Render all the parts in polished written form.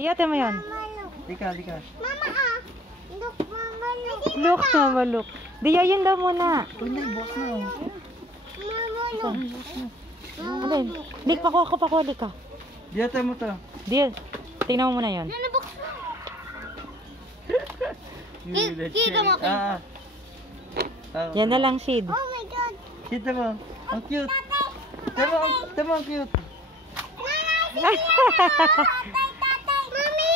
Iyate mo yun. Lika, lika. Mama Look, Mama look. Look, Mama, look. Diya, yun daw muna. Uy, na, boss na. Mama look. Ano yun? Lik, pakuha, lik ka. Diyate mo to. Diya, tingnan mo muna yun. Kita mo, Yan na lang, Sid. Oh my God. Kita mo. Ang cute. Tama, ang cute. Tatay. Mami.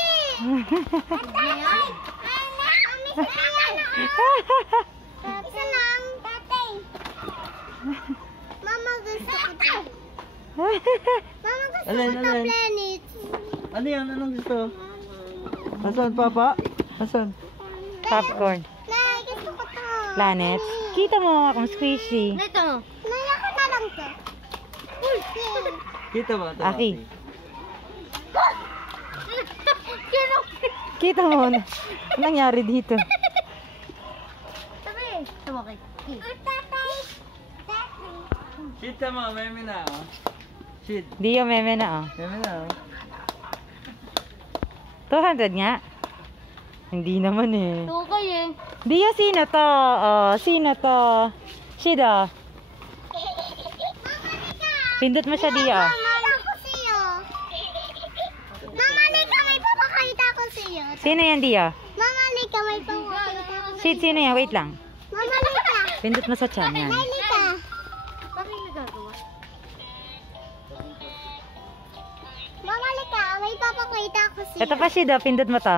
Isa lang. Tatay. Mama gusto ko to. Mama gusto Alin, ko to alin? planet. Ano yan? Anong gusto? Asan, Papa? Asan? Popcorn. Nay, gusto ko to. Planet. Kita mo akong squishy. Ito. Nay, ako na lang to. Kita mo ito. Aki. Kita mo. Anong nangyari dito? Tabi. Tumakay. Tatay. Kita mo, meme na. Oh. Shit. Diya, meme na, oh. Meme na. Oh. 200 nga. Hindi naman eh. Tukay eh. Diya, sino to? Oh, sino to? Shida. Pindot mo siya, Diya. Mama ko sa'yo. Mama, Nika, may papakita ko sa'yo. Sino yan, Diya? Mama, Nika, may papakita ko sa'yo. Sid, sino yan? Wait lang. Mama, Nika. Pindot mo sa chan yan. Nay, Nika. Bakit nagagawa? Mama, Nika, may papakita ko sa'yo. Ito pa, Shida. Pindot mo to.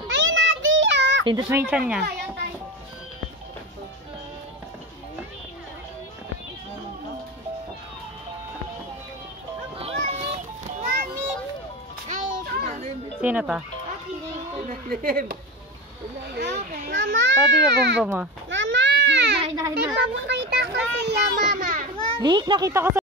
Ayun na, Dia. Pindot mo yung chan niya. Mami. Ay, Sino to? Mama. Pwede yung bumbo mo. Mama. May papakita ko sa'yo, Mama. Lik, nakita ko sa